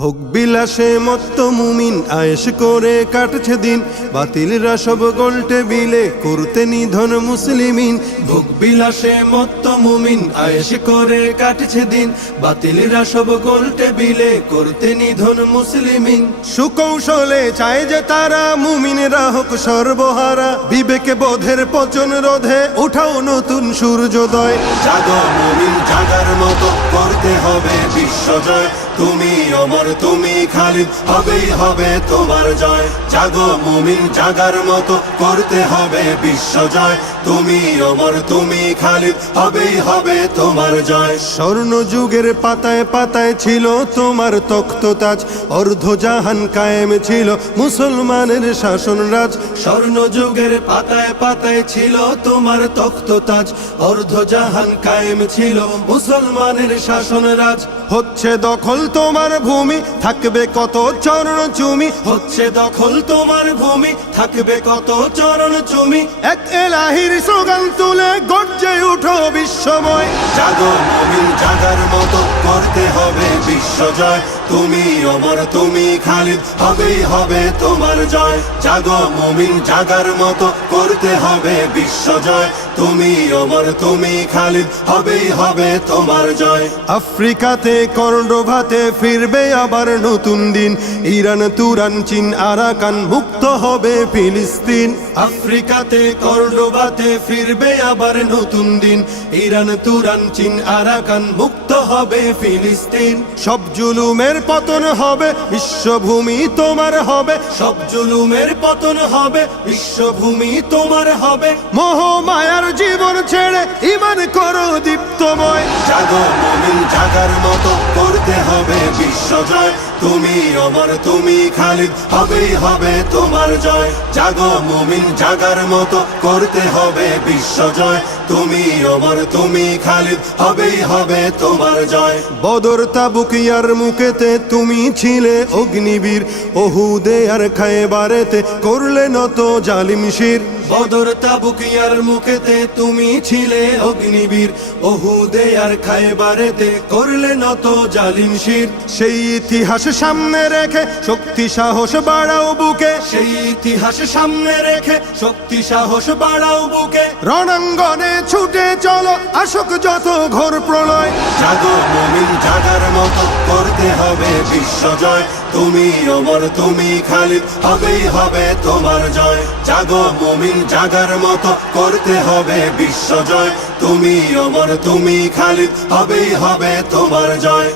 ভোগ বিলাসে মত্ত মুমিন আয়েশ করে কাটছে দিন, বাতিলরা সব গোল টেবিলে করতে নিধন মুসলিমিন। ভোগ বিলাসে মত্ত মুমিন আয়েশ করে কাটছে দিন, বাতিলরা সব গোল টেবিলে করতে নিধন মুসলিমিন। সুকৌশলে চায় যে তারা মুমিনরা হোক সর্বহারা, বিবেকে বোধের পচন রোধে উঠাও নতুন সূর্যোদয়। জাগো মুমিন জাগার মতো করতে হবে বিশ্বজয়, তুমি অমর তুমি খালিদ হবেই হবে তোমার জয়। জাগো মুমিন জাগার মতো করতে হবে বিশ্বজয়, তুমি অমর তুমি খালিদ হবেই হবে তোমার জয়। স্বর্ণ যুগের পাতায় পাতায় ছিল তোমার তখ্ততাজ, অর্ধ জাহান কায়েম ছিল মুসলমানের শাসন রাজ। স্বর্ণ যুগের পাতায় পাতায় ছিল তোমার তখ্ততাজ, অর্ধ জাহান কায়েম ছিল মুসলমানের শাসন রাজ। হচ্ছে দখল তোমার ভূমি থাকবে কত চরণ চুমি, হচ্ছে দখল তোমার ভূমি থাকবে কত চরণ চুমি। এক এলাহির স্লোগান তুলে গর্জে উঠো বিশ্বময়। জাগো মুমিন জাগার মতো করতে হবে বিশ্বজয়, তুমি অমর তুমি খালিদ হবেই হবে তোমার জয়। জাগো মুমিন জাগার মতো করতে হবে বিশ্বজয়, তুমি অমর তুমি খালিদ হবেই হবে তোমার জয়। আফ্রিকাতে কর্ডোভাতে ফিরবে আবার নতুন দিন, ইরান তুরান চীন আরাকান মুক্ত হবে ফিলিস্তিন। আফ্রিকাতে কর্ডোভাতে ফিরবে আবার নতুন দিন, ইরান তুরান চীন আরাকান মুক্ত হবে ফিলিস্তিন। সব জুলুমের পতন হবে বিশ্বভূমি তোমার হবে, সব জুলুমের পতন হবে বিশ্বভূমি তোমার হবে। মোহ মায়ার জীবন ছেড়ে ঈমান করো দীপ্তময়। জাগো মুমিন জাগার মতো করতে হবে বিশ্বজয়, তুমি অমর তুমি খালিদ হবেই হবে তোমার জয়। জাগো মুমিন জাগার মতো করতে হবে বিশ্বজয়, তুমি অমর তুমি খালিদ হবেই হবে তোমার জয়। বদর তাবুক ইয়ারমুকেতে তুমি ছিলে অগ্নিবীর, ওহুদে আর খায়বারেতে করলে নত জালিম শির। বদর তাবুক ইয়ারমুকেতে তুমি ছিলে অগ্নিবীর, ওহুদে আর খায়বারেতে করলে নত জালিম শির। সেই ইতিহাস সামনে রেখে শক্তি সাহস বাড়াও বুকে, সেই ইতিহাস সামনে রেখে শক্তি সাহস বাড়াও বুকে। রণাঙ্গনে ছুটে চলো আসুক যত ঘোর প্রলয়। জাগো মুমিন জাগার মতো করতে হবে বিশ্বজয়, তুমি অমর তুমি খালিদ হবেই হবে তোমার জয়। জাগো মুমিন জাগার মতো করতে হবে বিশ্বজয়, তুমি অমর তুমি খালিদ হবেই হবে তোমার জয়।